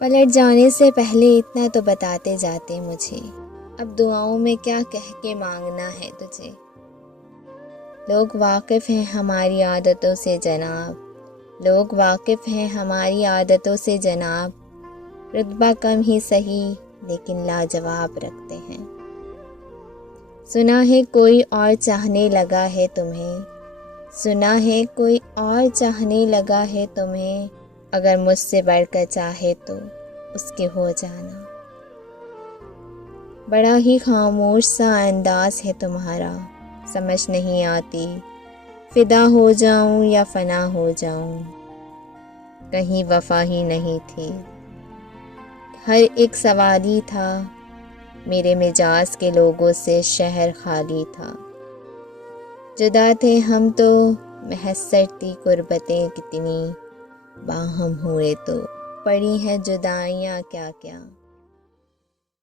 پلٹ جانے سے پہلے اتنا تو بتاتے جاتے مجھے، اب دعاؤں میں کیا کہہ کے مانگنا ہے تجھے۔ لوگ واقف ہیں ہماری عادتوں سے جناب، لوگ واقف ہیں ہماری عادتوں سے جناب، رتبہ کم ہی سہی لیکن لاجواب رکھتے ہیں۔ سنا ہے کوئی اور چاہنے لگا ہے تمہیں، سنا ہے کوئی اور چاہنے لگا ہے تمہیں، اگر مجھ سے بڑھ کر چاہے تو اس کے ہو جانا۔ بڑا ہی خاموش سا انداز ہے تمہارا، سمجھ نہیں آتی فدا ہو جاؤں یا فنا ہو جاؤں، کہیں وفا ہی نہیں تھی، ہر ایک سوال ہی تھا، میرے مجاز کے لوگوں سے شہر خالی تھا۔ جدا تھے ہم تو محسر تھی غربتیں کتنی، باہم ہوئے تو پڑی ہیں جدائیاں کیا کیا۔